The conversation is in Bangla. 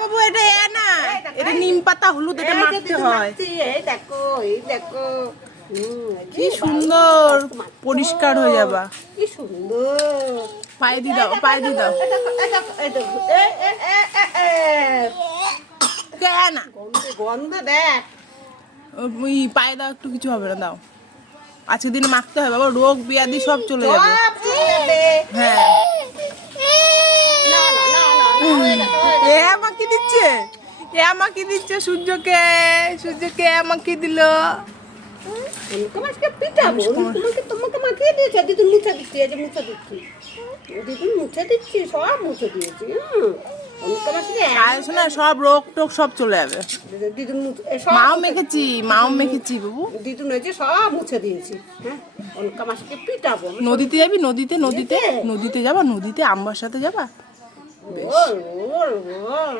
বাবু এটা না, এটা নিম পাতা হলুদ, এটা মাখতে হয়। এই দেখো কি সুন্দর পরিষ্কার হয়ে যাবা। কি সুন্দর। পায়ে দি দাও, পায়ে দি দাও। না গন্ধ দেখ, ওই পায়ে দাও, একটু কিছু হবে না, দাও। আজকের দিনে মাখতে হয় বাবা, রোগ ব্যাধি সব চলে যাবে। হ্যাঁ, এ আমাকে দিচ্ছে, এ আমাকে দিচ্ছে, সূর্যকে, সূর্যকে আমাকে দিল। তোমাকে মাখিয়ে দিয়েছে, দিদুন মুছে দিচ্ছি, এই যে মুছে দিচ্ছি, দিদুন মুছে দিচ্ছি, সব মুছে দিয়েছি। শোনা, সব রোগ টোগ সব চলে যাবে। দিদুন মাও মেখেছি, মাও মেখেছি বাবু। দিদুন হয়েছে, সব মুছে দিয়েছি। হ্যাঁ, অনেক মাসকে পিটাবো। নদীতে যাবি? নদীতে, নদীতে, নদীতে যাবা? নদীতে আম্বার সাথে যাবা? বল বল বল।